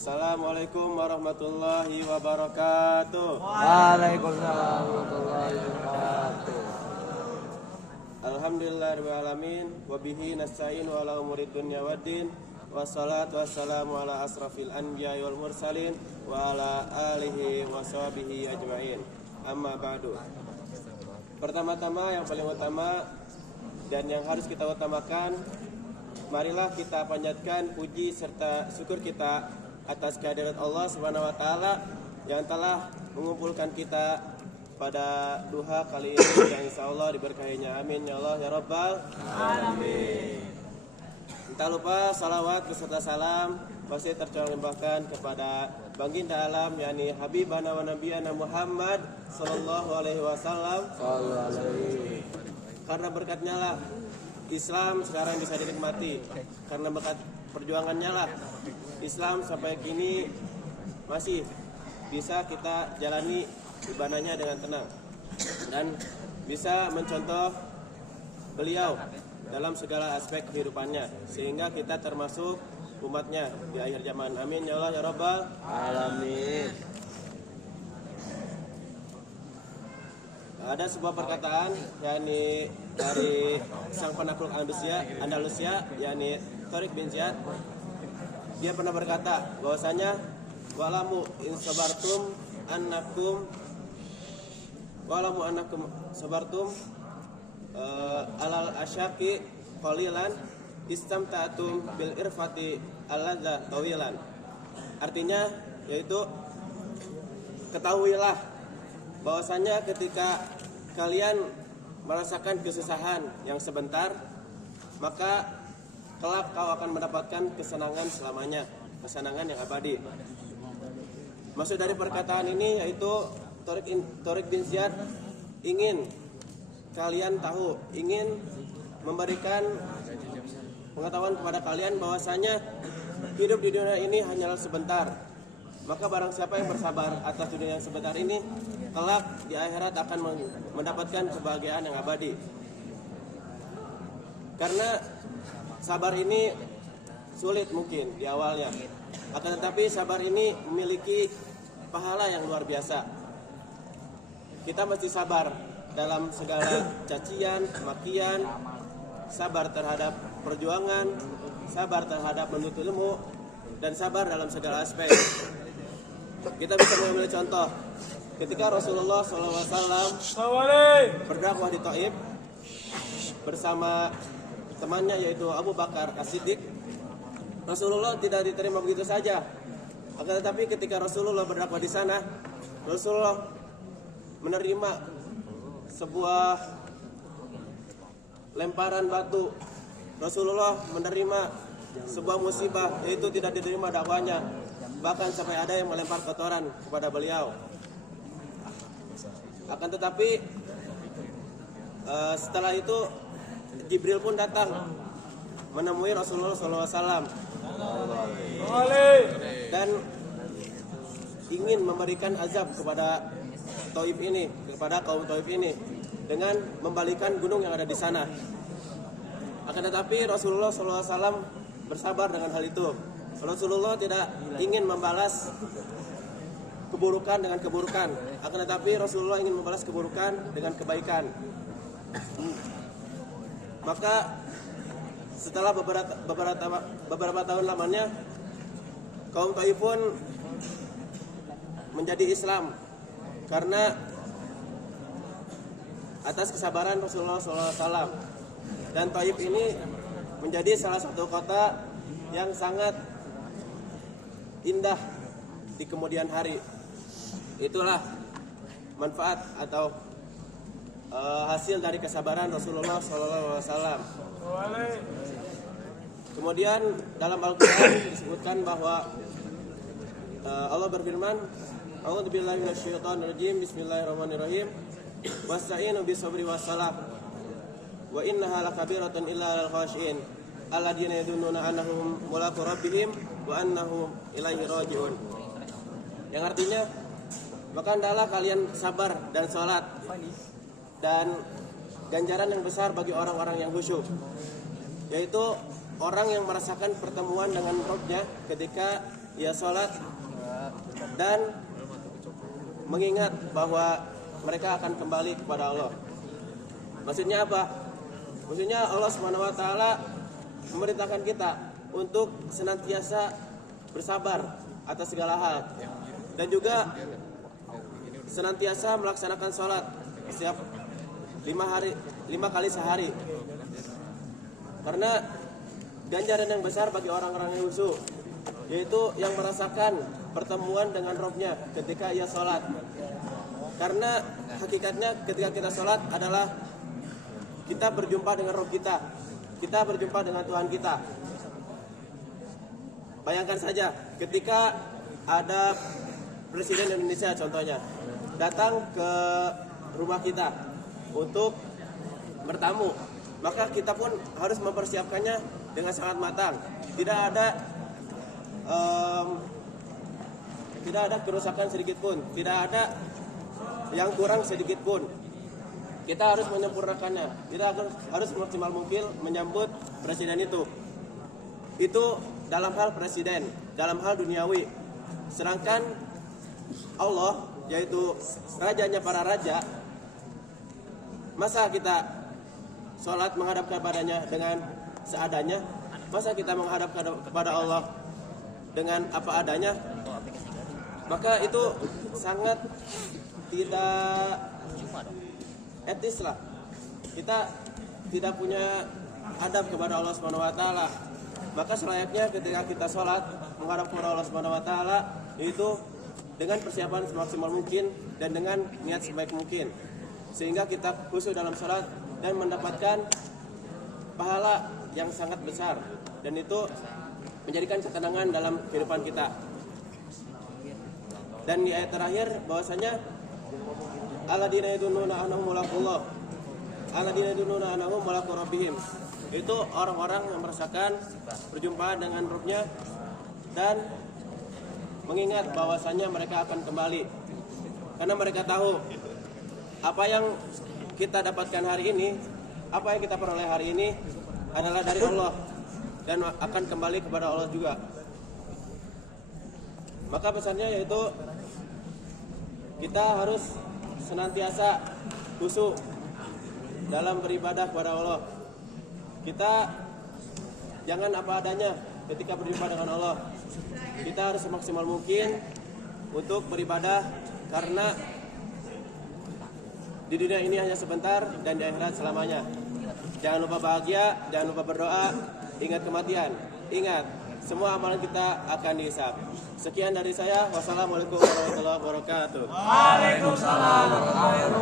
Assalamualaikum warahmatullahi wabarakatuh. Waalaikumsalam warahmatullahi wabarakatuh. Alhamdulillahirabbil alamin wa bihi nasta'in wa ala umurid dunya waddin. Wassalatu wassalamu ala asrafil anbiya'i wal mursalin wa ala alihi wa sahbihi ajma'in. Amma ba'du. Pertama-tama yang paling utama dan yang harus kita utamakan, marilah kita panjatkan puji serta syukur kita atas kehadirat Allah Subhanahu wa taala yang telah mengumpulkan kita pada duha kali ini yang insyaallah diberkahinya. Amin ya Allah ya rabbal alamin. Tak lupa salawat beserta salam pasti tercurahkan kepada baginda alam yakni habibana wa nabiyana Muhammad sallallahu alaihi wasallam. Karena berkatnya lah Islam sekarang bisa dinikmati, karena berkat perjuangannya lah Islam sampai kini masih bisa kita jalani ibadahnya dengan tenang dan bisa mencontoh beliau dalam segala aspek kehidupannya sehingga kita termasuk umatnya di akhir zaman. Amin ya Allah ya rabbal alamin. Ada sebuah perkataan yakni dari sang penakluk Andalusia yakni Tariq bin Ziyad. Dia pernah berkata bahwasanya walamu in sabartum annakum sabartum alal asyaqi qalilan istamta'tum bil irfati alladza tawilan. Artinya yaitu ketahuilah bahwasanya ketika kalian merasakan kesusahan yang sebentar, maka kelak kau akan mendapatkan kesenangan selamanya, kesenangan yang abadi. Maksud dari perkataan ini yaitu Tariq bin Ziyad ingin kalian tahu, ingin memberikan pengetahuan kepada kalian bahwasanya hidup di dunia ini hanyalah sebentar. Maka barang siapa yang bersabar atas dunia yang sebentar ini, kelak di akhirat akan mendapatkan kebahagiaan yang abadi. Karena sabar ini sulit mungkin di awalnya, akan tetapi sabar ini memiliki pahala yang luar biasa. Kita mesti sabar dalam segala cacian, makian, sabar terhadap perjuangan, sabar terhadap menuntut ilmu, dan sabar dalam segala aspek. Kita bisa mengambil contoh ketika Rasulullah SAW berdakwah di Taif bersama temannya yaitu Abu Bakar As-Siddiq. Rasulullah tidak diterima begitu saja. Akan tetapi ketika Rasulullah berdakwah di sana, Rasulullah menerima sebuah lemparan batu. Rasulullah menerima sebuah musibah yaitu tidak diterima dakwahnya. Bahkan sampai ada yang melempar kotoran kepada beliau. Akan tetapi setelah itu Jibril pun datang menemui Rasulullah SAW dan ingin memberikan azab kepada Taif ini, kepada kaum Taif ini dengan membalikan gunung yang ada di sana. Akan tetapi Rasulullah SAW bersabar dengan hal itu. Rasulullah tidak ingin membalas keburukan dengan keburukan, akan tetapi Rasulullah ingin membalas keburukan dengan kebaikan. Maka setelah beberapa tahun lamanya, kaum Taif pun menjadi Islam karena atas kesabaran Rasulullah SAW. Dan Taif ini menjadi salah satu kota yang sangat indah di kemudian hari. Itulah manfaat atau hasil dari kesabaran Rasulullah SAW. Kemudian dalam Al-Quran disebutkan bahwa Allah berfirman, A'udzubillahi minasyaitonirrajim, Bismillahirrahmanirrahim. Wasta'inu bisabri wassalah. Wa innaha lakabiratun illa 'alal khashiin alladzina yadunnuna annahum mulaqu rabbihim wa annahum ilaihi raji'un. Yang artinya, maka hendaklah kalian sabar dan sholat, dan ganjaran yang besar bagi orang-orang yang khusyuk, yaitu orang yang merasakan pertemuan dengan Rabbnya ketika ia sholat dan mengingat bahwa mereka akan kembali kepada Allah. Maksudnya apa? Maksudnya Allah Subhanahu wa taala memerintahkan kita untuk senantiasa bersabar atas segala hal dan juga senantiasa melaksanakan sholat setiap 5 kali sehari. Karena ganjaran yang besar bagi orang-orang yang khusyuk, yaitu yang merasakan pertemuan dengan Rabb-nya ketika ia sholat. Karena hakikatnya ketika kita sholat adalah kita berjumpa dengan Rabb kita berjumpa dengan Tuhan kita. Bayangkan saja ketika ada Presiden Indonesia contohnya datang ke rumah kita untuk bertamu, maka kita pun harus mempersiapkannya dengan sangat matang. Tidak ada kerusakan sedikit pun, tidak ada yang kurang sedikit pun. Kita harus menyempurnakannya. Kita harus semaksimal mungkin menyambut presiden itu. Itu dalam hal presiden, dalam hal duniawi. Sedangkan Allah, yaitu rajanya para raja, masa kita sholat menghadap kepadanya dengan seadanya? Masa kita menghadap kepada Allah dengan apa adanya? Maka itu sangat tidak etis lah. Kita tidak punya adab kepada Allah Subhanahu wa taala. Maka selayaknya ketika kita sholat menghadap kepada Allah Subhanahu wa taala itu dengan persiapan semaksimal mungkin dan dengan niat sebaik mungkin, sehingga kita khusyuk dalam sholat dan mendapatkan pahala yang sangat besar, dan itu menjadikan ketenangan dalam kehidupan kita. Dan di ayat terakhir bahwasanya alladzina yadunnuna annahum mulaqullah, alladzina yadunnuna annahum mulaqu rabbihim, itu orang-orang yang merasakan berjumpa dengan Rabb-nya dan mengingat bahwasanya mereka akan kembali. Karena mereka tahu apa yang kita dapatkan hari ini, apa yang kita peroleh hari ini adalah dari Allah dan akan kembali kepada Allah juga. Maka pesannya yaitu kita harus senantiasa khusyuk dalam beribadah kepada Allah. Kita jangan apa adanya ketika beribadah dengan Allah. Kita harus semaksimal mungkin untuk beribadah, karena di dunia ini hanya sebentar dan di akhirat selamanya. Jangan lupa bahagia, jangan lupa berdoa, ingat kematian, ingat semua amalan kita akan dihisab. Sekian dari saya. Wassalamualaikum warahmatullahi wabarakatuh. Waalaikumsalam warahmatullahi wabarakatuh.